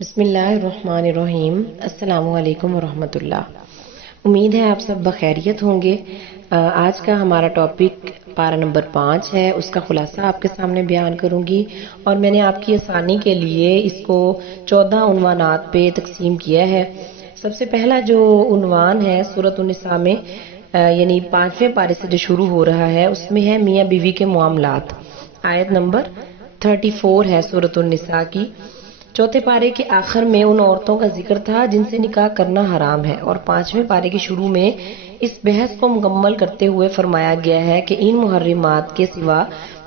بسم اللہ الرحمن الرحیم۔ السلام علیکم ورحمۃ اللہ۔ امید ہے آپ سب بخیریت ہوں گے۔ آج کا ہمارا ٹاپک پارہ نمبر 5 ہے، اس کا خلاصہ آپ کے سامنے بیان کروں گی، اور میں نے آپ کی آسانی کے لیے اس کو 14 عنوانات پہ تقسیم کیا ہے۔ سب سے پہلا جو عنوان ہے سورۃ النساء میں، یعنی 5ویں پارے سے جو شروع ہو رہا ہے، اس میں ہے میاں بیوی کے معاملات۔ آیت نمبر 34 ہے سورۃ النساء کی۔ چوتھے پارے کے آخر میں ان عورتوں کا ذکر تھا جن سے نکاح کرنا حرام ہے، اور 5ویں پارے کے شروع میں اس بحث کو مکمل کرتے ہوئے فرمایا گیا ہے کہ ان محرمات کے سوا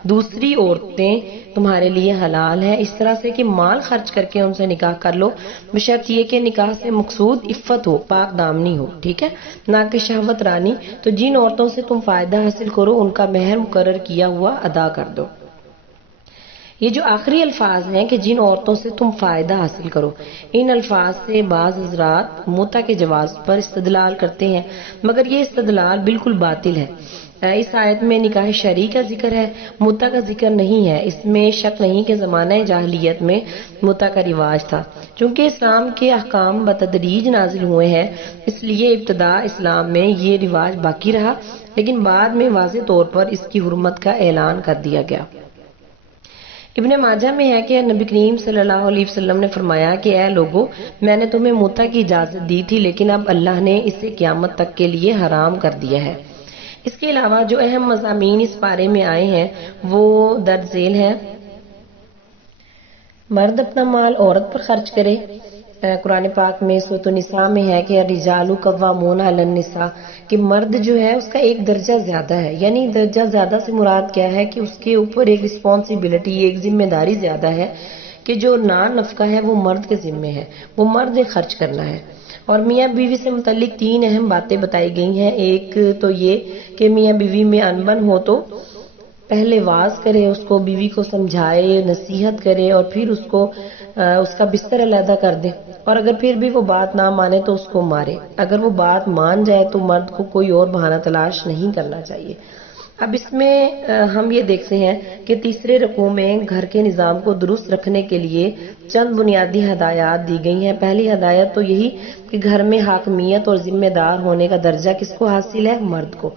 دوسری عورتیں تمہارے لیے حلال ہیں، اس طرح سے کہ مال خرچ کر کے ان سے نکاح کر لو، بشرط یہ کہ نکاح سے مقصود عفت ہو، پاک دامنی ہو، ٹھیک ہے، نہ کہ شہوت رانی۔ تو جن عورتوں سے تم فائدہ حاصل کرو ان کا مہر مقرر کیا ہوا ادا کر دو۔ یہ جو آخری الفاظ ہیں کہ جن عورتوں سے تم فائدہ حاصل کرو، ان الفاظ سے بعض حضرات متع کے جواز پر استدلال کرتے ہیں، مگر یہ استدلال بالکل باطل ہے۔ اس آیت میں نکاح شرعی کا ذکر ہے، متع کا ذکر نہیں ہے۔ اس میں شک نہیں کہ زمانہ جاہلیت میں متع کا رواج تھا۔ چونکہ اسلام کے احکام بتدریج نازل ہوئے ہیں، اس لیے ابتدا اسلام میں یہ رواج باقی رہا، لیکن بعد میں واضح طور پر اس کی حرمت کا اعلان کر دیا گیا۔ ابن ماجہ میں ہے کہ نبی کریم صلی اللہ علیہ وسلم نے فرمایا کہ اے لوگو، میں نے تمہیں متع کی اجازت دی تھی، لیکن اب اللہ نے اسے قیامت تک کے لیے حرام کر دیا ہے۔ اس کے علاوہ جو اہم مضامین اس بارے میں آئے ہیں وہ درج ذیل ہیں۔ مرد اپنا مال عورت پر خرچ کرے۔ قرآن پاک میں سورۃ النساء میں ہے کہ الرجال قوامون علی النساء، کہ مرد جو ہے اس کا ایک درجہ زیادہ ہے، یعنی درجہ زیادہ سے مراد کیا ہے کہ اس کے اوپر ایک رسپانسبلٹی، ایک ذمہ داری زیادہ ہے، کہ جو نفقہ ہے وہ مرد کے ذمے ہے، وہ مرد نے خرچ کرنا ہے۔ اور میاں بیوی سے متعلق 3 اہم باتیں بتائی گئی ہیں۔ ایک تو یہ کہ میاں بیوی میں انبن ہو تو پہلے واز کرے، اس کو بیوی کو سمجھائے، نصیحت کرے، اور پھر اس کو اس کا بستر علیحدہ کر دے، اور اگر پھر بھی وہ بات نہ مانے تو اس کو مارے۔ اگر وہ بات مان جائے تو مرد کو کوئی اور بہانہ تلاش نہیں کرنا چاہیے۔ اب اس میں ہم یہ دیکھتے ہیں کہ تیسرے رکوع میں گھر کے نظام کو درست رکھنے کے لیے چند بنیادی ہدایات دی گئی ہیں۔ پہلی ہدایت تو یہی کہ گھر میں حاکمیت اور ذمہ دار ہونے کا درجہ کس کو حاصل ہے؟ مرد کو،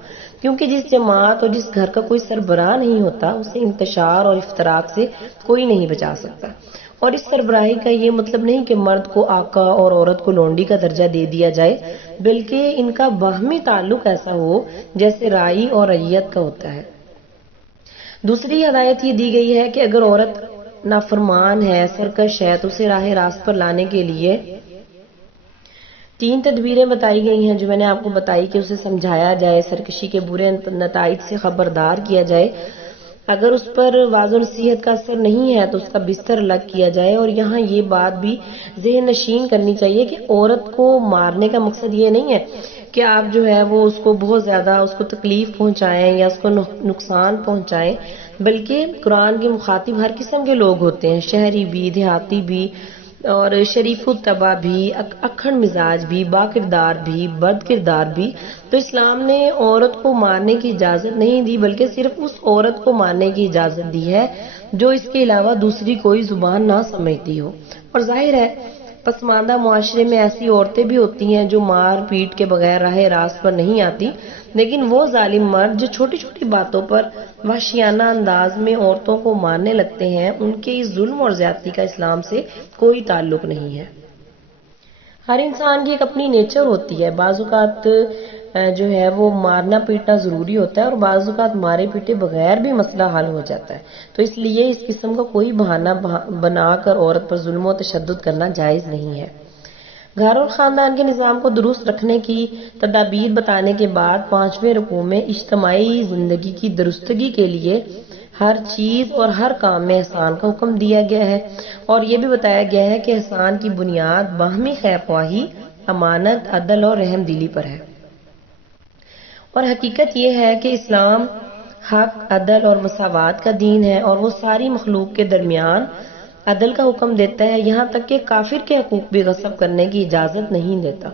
کیونکہ جس جماعت اور جس گھر کا کوئی سربراہ نہیں ہوتا اسے انتشار اور افتراق سے کوئی نہیں بچا سکتا۔ اور اس سربراہی کا یہ مطلب نہیں کہ مرد کو آقا اور عورت کو لونڈی کا درجہ دے دیا جائے، بلکہ ان کا باہمی تعلق ایسا ہو جیسے رائی اور رعیت کا ہوتا ہے۔ دوسری ہدایت یہ دی گئی ہے کہ اگر عورت نافرمان ہے، سرکش ہے، تو اسے راہ راست پر لانے کے لیے 3 تدبیریں بتائی گئی ہیں، جو میں نے آپ کو بتائی کہ اسے سمجھایا جائے، سرکشی کے برے نتائج سے خبردار کیا جائے، اگر اس پر واعظ و نصیحت کا اثر نہیں ہے تو اس کا بستر الگ کیا جائے۔ اور یہاں یہ بات بھی ذہن نشین کرنی چاہیے کہ عورت کو مارنے کا مقصد یہ نہیں ہے کہ آپ جو ہے وہ اس کو بہت زیادہ اس کو تکلیف پہنچائیں یا اس کو نقصان پہنچائیں، بلکہ قرآن کے مخاطب ہر قسم کے لوگ ہوتے ہیں، شہری بھی، دیہاتی بھی، اور شریف الطبع بھی، اکھڑ مزاج بھی، با کردار بھی، بد کردار بھی۔ تو اسلام نے عورت کو مارنے کی اجازت نہیں دی، بلکہ صرف اس عورت کو مارنے کی اجازت دی ہے جو اس کے علاوہ دوسری کوئی زبان نہ سمجھتی ہو۔ اور ظاہر ہے پسماندہ معاشرے میں ایسی عورتیں بھی ہوتی ہیں جو مار پیٹ کے بغیر راہ راست پر نہیں آتی، لیکن وہ ظالم مرد جو چھوٹی چھوٹی باتوں پر وحشیانہ انداز میں عورتوں کو مارنے لگتے ہیں، ان کے اس ظلم اور زیادتی کا اسلام سے کوئی تعلق نہیں ہے۔ ہر انسان کی ایک اپنی نیچر ہوتی ہے، بعض اوقات جو ہے وہ مارنا پیٹنا ضروری ہوتا ہے، اور بعض اوقات مارے پیٹے بغیر بھی مسئلہ حل ہو جاتا ہے۔ تو اس لیے اس قسم کا کوئی بہانہ بنا کر عورت پر ظلم و تشدد کرنا جائز نہیں ہے۔ گھر اور خاندان کے نظام کو درست رکھنے کی تدابیر بتانے کے بعد 5ویں رکوع میں اجتماعی زندگی کی درستگی کے لیے ہر چیز اور ہر کام میں احسان کا حکم دیا گیا ہے، اور یہ بھی بتایا گیا ہے کہ احسان کی بنیاد باہمی خیر خواہی، امانت، عدل اور رحم دلی پر ہے۔ اور حقیقت یہ ہے کہ اسلام حق، عدل اور مساوات کا دین ہے، اور وہ ساری مخلوق کے درمیان عدل کا حکم دیتا ہے، یہاں تک کہ کافر کے حقوق بھی غصب کرنے کی اجازت نہیں دیتا۔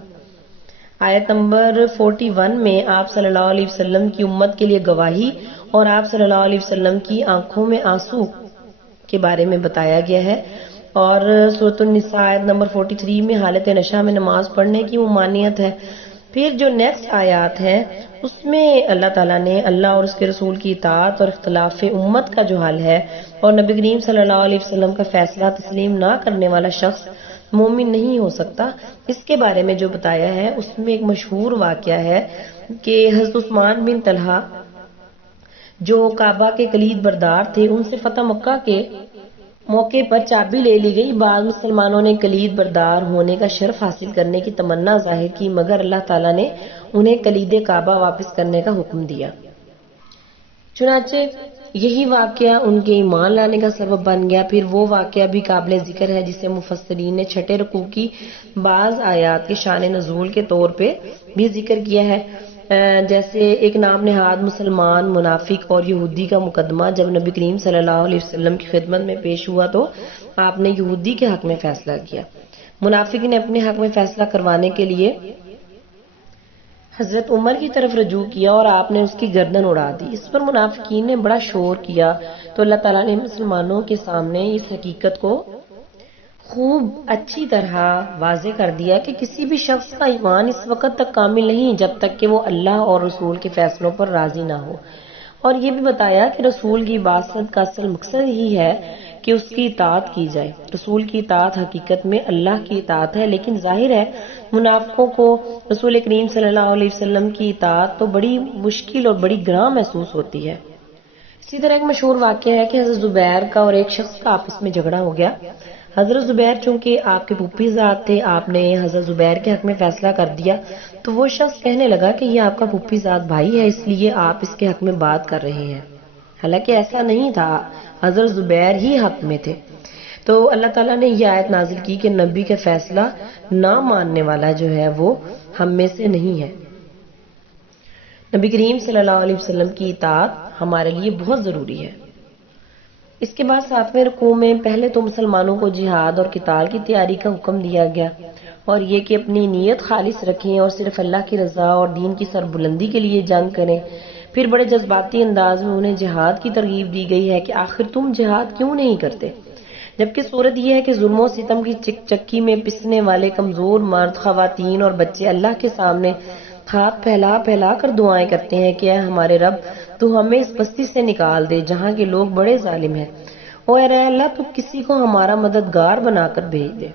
آیت نمبر 41 میں آپ صلی اللہ علیہ وسلم کی امت کے لیے گواہی اور آپ صلی اللہ علیہ وسلم کی آنکھوں میں آنسو کے بارے میں بتایا گیا ہے، اور سورۃ النساء آیت نمبر 43 میں حالت نشہ میں نماز پڑھنے کی ممانعت ہے۔ پھر جو نیکسٹ آیات ہیں اس میں اللہ تعالیٰ نے اللہ اور اس کے رسول کی اطاعت اور اختلاف امت کا جو حل ہے اور نبی کریم صلی اللہ علیہ وسلم کا فیصلہ تسلیم نہ کرنے والا شخص مومن نہیں ہو سکتا، اس کے بارے میں جو بتایا ہے اس میں ایک مشہور واقعہ ہے کہ حضرت عثمان بن طلحہ جو کعبہ کے کلید بردار تھے ان سے فتح مکہ کے موقع پر چابی لے لی گئی۔ بعض مسلمانوں نے کلید بردار ہونے کا شرف حاصل کرنے کی تمنا ظاہر کی، مگر اللہ تعالیٰ نے انہیں کلید کعبہ واپس کرنے کا حکم دیا۔ چنانچہ یہی واقعہ ان کے ایمان لانے کا سبب بن گیا۔ پھر وہ واقعہ بھی قابل ذکر ہے جسے مفسرین نے چھٹے رکوع کی بعض آیات کے شان نزول کے طور پہ بھی ذکر کیا ہے، جیسے ایک نام نہاد مسلمان، منافق اور یہودی کا مقدمہ جب نبی کریم صلی اللہ علیہ وسلم کی خدمت میں پیش ہوا تو آپ نے یہودی کے حق میں فیصلہ کیا۔ منافق نے اپنے حق میں فیصلہ کروانے کے لیے حضرت عمر کی طرف رجوع کیا اور آپ نے اس کی گردن اڑا دی۔ اس پر منافقین نے بڑا شور کیا تو اللہ تعالیٰ نے مسلمانوں کے سامنے اس حقیقت کو خوب اچھی طرح واضح کر دیا کہ کسی بھی شخص کا ایمان اس وقت تک کامل نہیں جب تک کہ وہ اللہ اور رسول کے فیصلوں پر راضی نہ ہو، اور یہ بھی بتایا کہ رسول کی بعثت کا اصل مقصد ہی ہے کہ اس کی اطاعت کی جائے۔ رسول کی اطاعت حقیقت میں اللہ کی اطاعت ہے، لیکن ظاہر ہے منافقوں کو رسول کریم صلی اللہ علیہ وسلم کی اطاعت تو بڑی مشکل اور بڑی گراں محسوس ہوتی ہے۔ اسی طرح ایک مشہور واقعہ ہے کہ حضرت زبیر کا اور ایک شخص کا آپس میں جھگڑا ہو گیا۔ حضرت زبیر چونکہ آپ کے پھوپھی زاد تھے، آپ نے حضرت زبیر کے حق میں فیصلہ کر دیا تو وہ شخص کہنے لگا کہ یہ آپ کا پھوپھی زاد بھائی ہے، اس لیے آپ اس کے حق میں بات کر رہے ہیں، حالانکہ ایسا نہیں تھا، حضرت زبیر ہی حق میں تھے۔ تو اللہ تعالیٰ نے یہ آیت نازل کی کہ نبی کا فیصلہ نہ ماننے والا جو ہے وہ ہم میں سے نہیں ہے۔ نبی کریم صلی اللہ علیہ وسلم کی اطاعت ہمارے لیے بہت ضروری ہے۔ اس کے بعد 7ویں رکوع میں پہلے تو مسلمانوں کو جہاد اور قتال کی تیاری کا حکم دیا گیا اور یہ کہ اپنی نیت خالص رکھیں اور صرف اللہ کی رضا اور دین کی سربلندی کے لیے جنگ کریں۔ پھر بڑے جذباتی انداز میں انہیں جہاد کی ترغیب دی گئی ہے کہ آخر تم جہاد کیوں نہیں کرتے، جبکہ صورت یہ ہے کہ ظلم و ستم کی چکی میں پسنے والے کمزور مرد، خواتین اور بچے اللہ کے سامنے ہاتھ پھیلا پھیلا کر دعائیں کرتے ہیں کہ اے ہمارے رب تو ہمیں اس بستی سے نکال دے جہاں کے لوگ بڑے ظالم ہیں، اور اے اللہ تو کسی کو ہمارا مددگار بنا کر بھیج دے۔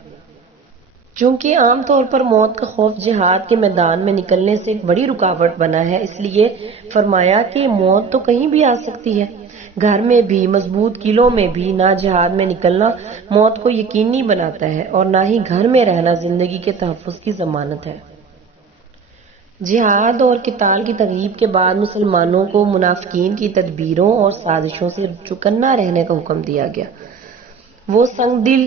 چونکہ عام طور پر موت کا خوف جہاد کے میدان میں نکلنے سے ایک بڑی رکاوٹ بنا ہے، اس لیے فرمایا کہ موت تو کہیں بھی آ سکتی ہے، گھر میں بھی، مضبوط قلعوں میں بھی۔ نہ جہاد میں نکلنا موت کو یقینی بناتا ہے اور نہ ہی گھر میں رہنا زندگی کے تحفظ کی ضمانت ہے۔ جہاد اور قتال کی ترغیب کے بعد مسلمانوں کو منافقین کی تدبیروں اور سازشوں سے چکنا رہنے کا حکم دیا گیا۔ وہ سنگ دل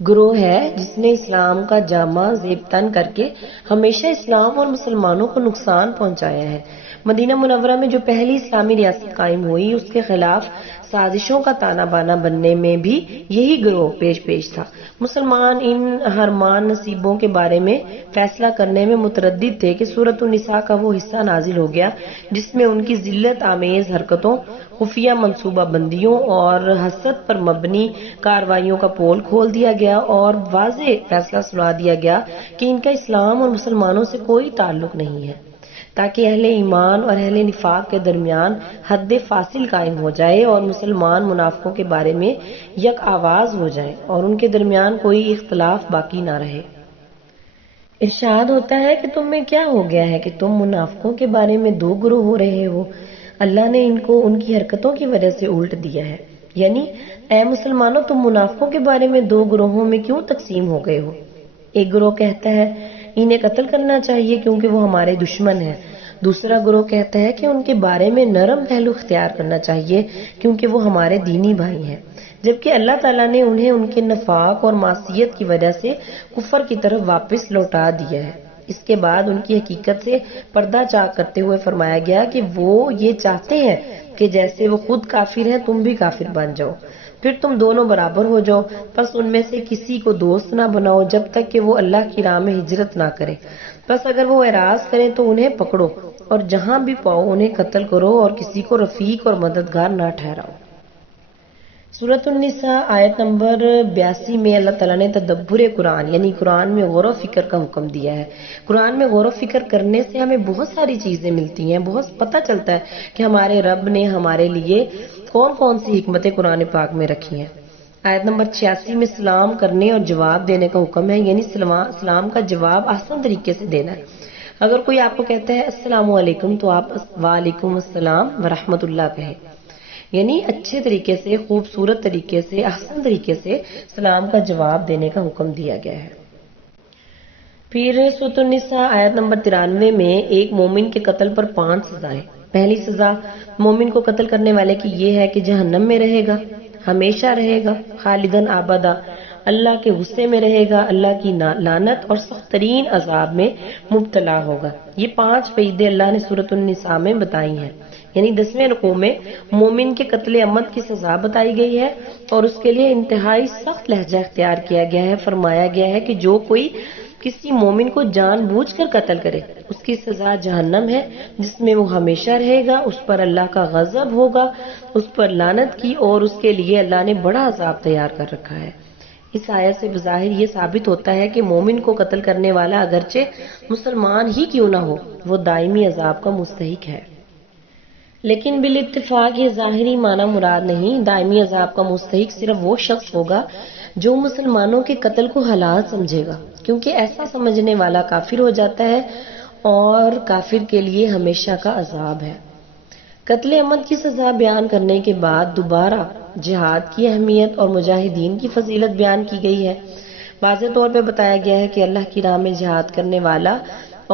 گروہ ہے جس نے اسلام کا جامع زیب تن کر کے ہمیشہ اسلام اور مسلمانوں کو نقصان پہنچایا ہے۔ مدینہ منورہ میں جو پہلی اسلامی ریاست قائم ہوئی اس کے خلاف سازشوں کا تانا بانا بننے میں بھی یہی گروہ پیش تھا۔ مسلمان ان حرمان نصیبوں کے بارے میں فیصلہ کرنے میں متردد تھے کہ سورۃ النساء کا وہ حصہ نازل ہو گیا جس میں ان کی ذلت آمیز حرکتوں، خفیہ منصوبہ بندیوں اور حسد پر مبنی کارروائیوں کا پول کھول دیا گیا اور واضح فیصلہ سنا دیا گیا کہ ان کا اسلام اور مسلمانوں سے کوئی تعلق نہیں ہے، تاکہ اہل ایمان اور اہل نفاق کے درمیان حد فاصل قائم ہو جائے اور مسلمان منافقوں کے بارے میں یک آواز ہو جائیں اور ان کے درمیان کوئی اختلاف باقی نہ رہے۔ ارشاد ہوتا ہے کہ تم میں کیا ہو گیا ہے کہ تم منافقوں کے بارے میں دو گروہ ہو رہے ہو، اللہ نے ان کو ان کی حرکتوں کی وجہ سے الٹ دیا ہے، یعنی اے مسلمانوں تم منافقوں کے بارے میں دو گروہوں میں کیوں تقسیم ہو گئے ہو؟ ایک گروہ کہتا ہے انہیں قتل کرنا چاہیے کیونکہ وہ ہمارے دشمن ہیں، دوسرا گروہ کہتا ہے کہ ان کے بارے میں نرم پہلو اختیار کرنا چاہیے کیونکہ وہ ہمارے دینی بھائی ہیں، جبکہ اللہ تعالیٰ نے انہیں ان کے نفاق اور معصیت کی وجہ سے کفر کی طرف واپس لوٹا دیا ہے۔ اس کے بعد ان کی حقیقت سے پردہ چاک کرتے ہوئے فرمایا گیا کہ وہ یہ چاہتے ہیں کہ جیسے وہ خود کافر ہیں تم بھی کافر بن جاؤ، پھر تم دونوں برابر ہو جاؤ، پس ان میں سے کسی کو دوست نہ بناؤ جب تک کہ وہ اللہ کی راہ میں ہجرت نہ کرے، پس اگر وہ اعراض کریں تو انہیں پکڑو اور جہاں بھی پاؤ انہیں قتل کرو اور کسی کو رفیق اور مددگار نہ ٹھہراؤ۔ سورۃ النساء آیت نمبر 82 میں اللہ تعالیٰ نے تدبر قرآن یعنی قرآن میں غور و فکر کا حکم دیا ہے۔ قرآن میں غور و فکر کرنے سے ہمیں بہت ساری چیزیں ملتی ہیں، بہت پتہ چلتا ہے کہ ہمارے رب نے ہمارے لیے کون کون سی حکمتیں قرآن پاک میں رکھی ہیں۔ آیت نمبر 86 میں سلام کرنے اور جواب دینے کا حکم ہے، یعنی سلام کا جواب آسان طریقے سے دینا ہے۔ اگر کوئی آپ کو کہتا ہے السلام علیکم تو آپ وعلیکم السلام ورحمۃ اللہ کہیں، یعنی اچھے طریقے سے، خوبصورت طریقے سے، آسان طریقے سے سلام کا جواب دینے کا حکم دیا گیا ہے۔ پھر سورۃ النساء آیت نمبر 93 میں ایک مومن کے قتل پر 5 سزائیں۔ پہلی سزا مومن کو قتل کرنے والے کی یہ ہے کہ جہنم میں رہے گا، ہمیشہ رہے گا، خالدن ابدا، اللہ کے غصے میں رہے گا، اللہ کی لعنت اور سخت ترین عذاب میں مبتلا ہوگا۔ یہ 5 وعیدیں اللہ نے سورۃ النساء میں بتائی ہیں، یعنی 10ویں رکوع میں مومن کے قتل عمد کی سزا بتائی گئی ہے اور اس کے لیے انتہائی سخت لہجہ اختیار کیا گیا ہے۔ فرمایا گیا ہے کہ جو کوئی کسی مومن کو جان بوجھ کر قتل کرے اس کی سزا جہنم ہے جس میں وہ ہمیشہ رہے گا، اس پر اللہ کا غضب ہوگا، اس پر لعنت کی، اور اس کے لیے اللہ نے بڑا عذاب تیار کر رکھا ہے۔ اس آیت سے بظاہر یہ ثابت ہوتا ہے کہ مومن کو قتل کرنے والا اگرچہ مسلمان ہی کیوں نہ ہو وہ دائمی عذاب کا مستحق ہے، لیکن بالاتفاق یہ ظاہری معنی مراد نہیں۔ دائمی عذاب کا مستحق صرف وہ شخص ہوگا جو مسلمانوں کے قتل کو حلال سمجھے گا، کیونکہ ایسا سمجھنے والا کافر ہو جاتا ہے اور کافر کے لیے ہمیشہ کا عذاب ہے۔ قتل عمد کی سزا بیان کرنے کے بعد دوبارہ جہاد کی اہمیت اور مجاہدین کی فضیلت بیان کی گئی ہے۔ واضح طور پہ بتایا گیا ہے کہ اللہ کی راہ میں جہاد کرنے والا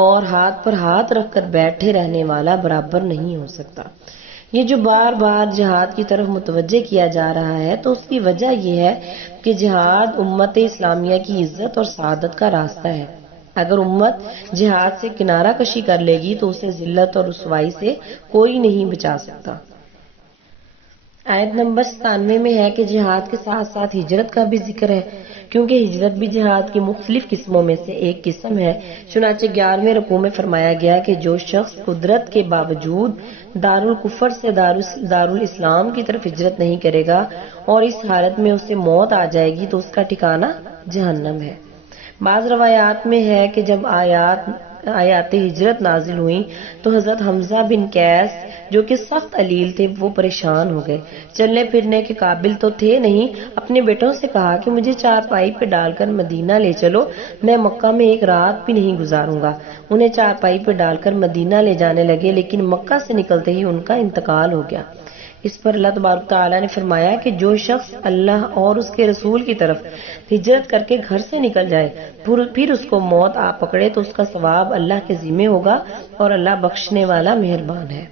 اور ہاتھ پر ہاتھ رکھ کر بیٹھے رہنے والا برابر نہیں ہو سکتا۔ یہ جو بار بار جہاد کی طرف متوجہ کیا جا رہا ہے تو اس کی وجہ یہ ہے کہ جہاد امت اسلامیہ کی عزت اور سعادت کا راستہ ہے۔ اگر امت جہاد سے کنارہ کشی کر لے گی تو اسے ذلت اور رسوائی سے کوئی نہیں بچا سکتا۔ آیت نمبر 97 میں ہے کہ جہاد کے ساتھ ساتھ ہجرت کا بھی ذکر ہے، کیونکہ ہجرت بھی جہاد کی مختلف قسموں میں سے ایک قسم ہے۔ چنانچہ 11ویں رکوع میں فرمایا گیا کہ جو شخص قدرت کے باوجود دارالکفر سے دارالاسلام کی طرف ہجرت نہیں کرے گا اور اس حالت میں اسے موت آ جائے گی تو اس کا ٹھکانہ جہنم ہے۔ بعض روایات میں ہے کہ جب آیات ہجرت نازل ہوئیں تو حضرت حمزہ بن قیس جو کہ سخت علیل تھے وہ پریشان ہو گئے، چلنے پھرنے کے قابل تو تھے نہیں۔ اپنے بیٹوں سے کہا کہ مجھے چارپائی پہ ڈال کر مدینہ لے چلو، میں مکہ میں ایک رات بھی نہیں گزاروں گا۔ انہیں چارپائی پہ ڈال کر مدینہ لے جانے لگے، لیکن مکہ سے نکلتے ہی ان کا انتقال ہو گیا۔ اس پر اللہ تبارک تعالیٰ نے فرمایا کہ جو شخص اللہ اور اس کے رسول کی طرف ہجرت کر کے گھر سے نکل جائے پھر اس کو موت آ پکڑے تو اس کا ثواب اللہ کے ذمہ ہوگا اور اللہ بخشنے والا مہربان ہے۔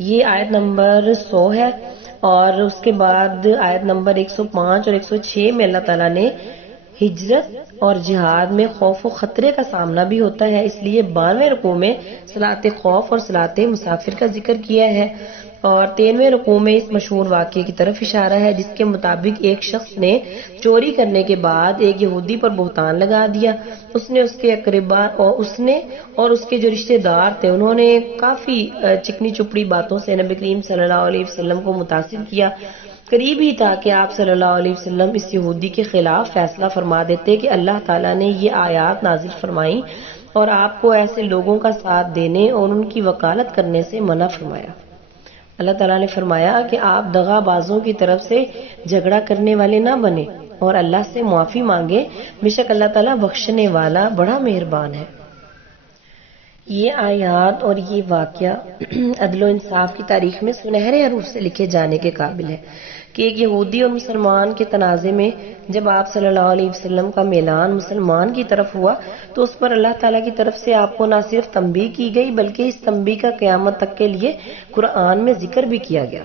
یہ آیت نمبر 100 ہے، اور اس کے بعد آیت نمبر 105 اور 106 میں اللہ تعالیٰ نے ہجرت اور جہاد میں خوف و خطرے کا سامنا بھی ہوتا ہے، اس لیے 12ویں رکوع میں صلاۃ خوف اور صلاۃ مسافر کا ذکر کیا ہے، اور 13ویں رکوع میں اس مشہور واقعے کی طرف اشارہ ہے جس کے مطابق ایک شخص نے چوری کرنے کے بعد ایک یہودی پر بہتان لگا دیا۔ اس نے اس کے اقربا اور اس کے جو رشتہ دار تھے انہوں نے کافی چکنی چپڑی باتوں سے نبی کریم صلی اللہ علیہ وسلم کو متاثر کیا۔ قریب ہی تھا کہ آپ صلی اللہ علیہ وسلم اس یہودی کے خلاف فیصلہ فرما دیتے کہ اللہ تعالیٰ نے یہ آیات نازل فرمائیں اور آپ کو ایسے لوگوں کا ساتھ دینے اور ان کی وکالت کرنے سے منع فرمایا۔ اللہ تعالیٰ نے فرمایا کہ آپ دغا بازوں کی طرف سے جھگڑا کرنے والے نہ بنے اور اللہ سے معافی مانگے، بے شک اللہ تعالیٰ بخشنے والا بڑا مہربان ہے۔ یہ آیات اور یہ واقعہ عدل و انصاف کی تاریخ میں سنہرے حروف سے لکھے جانے کے قابل ہے کہ ایک یہودی اور مسلمان کے تنازع میں جب آپ صلی اللہ علیہ وسلم کا میلان مسلمان کی طرف ہوا تو اس پر اللہ تعالیٰ کی طرف سے آپ کو نہ صرف تنبیہ کی گئی بلکہ اس تنبیہ کا قیامت تک کے لیے قرآن میں ذکر بھی کیا گیا۔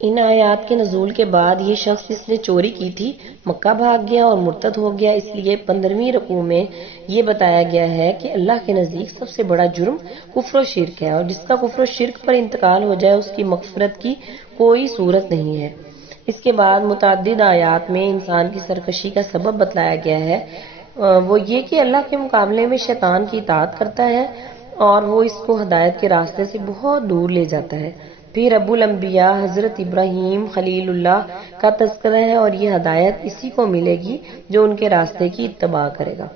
ان آیات کے نزول کے بعد یہ شخص جس نے چوری کی تھی مکہ بھاگ گیا اور مرتد ہو گیا، اس لیے 15ویں رکوع میں یہ بتایا گیا ہے کہ اللہ کے نزدیک سب سے بڑا جرم کفر و شرک ہے، اور جس کا کفر و شرک پر انتقال ہو جائے اس کی مغفرت کی کوئی صورت نہیں ہے۔ اس کے بعد متعدد آیات میں انسان کی سرکشی کا سبب بتلایا گیا ہے، وہ یہ کہ اللہ کے مقابلے میں شیطان کی اطاعت کرتا ہے اور وہ اس کو ہدایت کے راستے سے بہت دور لے جاتا ہے۔ پھر ابو الانبیاء حضرت ابراہیم خلیل اللہ کا تذکرہ ہے اور یہ ہدایت اسی کو ملے گی جو ان کے راستے کی اتباع کرے گا۔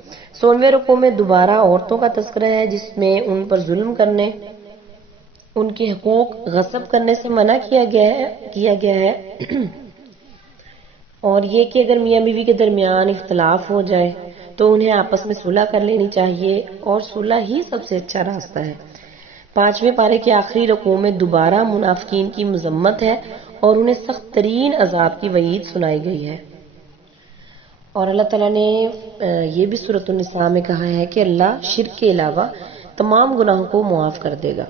16ویں رکوع میں دوبارہ عورتوں کا تذکرہ ہے جس میں ان پر ظلم کرنے، ان کے حقوق غصب کرنے سے منع کیا گیا ہے اور یہ کہ اگر میاں بیوی کے درمیان اختلاف ہو جائے تو انہیں آپس میں صلح کر لینی چاہیے اور صلح ہی سب سے اچھا راستہ ہے۔ 5ویں پارے کے آخری رکوع میں دوبارہ منافقین کی مذمت ہے اور انہیں سخت ترین عذاب کی وعید سنائی گئی ہے۔ اور اللہ تعالیٰ نے یہ بھی سورۃ النساء میں کہا ہے کہ اللہ شرک کے علاوہ تمام گناہوں کو معاف کر دے گا۔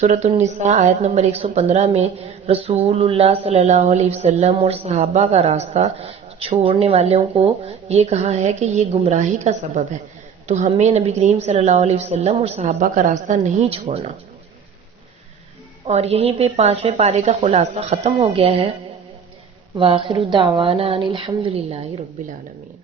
سورۃ النساء آیت نمبر 115 میں رسول اللہ صلی اللہ علیہ وسلم اور صحابہ کا راستہ چھوڑنے والوں کو یہ کہا ہے کہ یہ گمراہی کا سبب ہے، تو ہمیں نبی کریم صلی اللہ علیہ وسلم اور صحابہ کا راستہ نہیں چھوڑنا۔ اور یہیں پہ 5ویں پارے کا خلاصہ ختم ہو گیا ہے۔ وآخر دعوانا ان الحمد للہ رب العالمین۔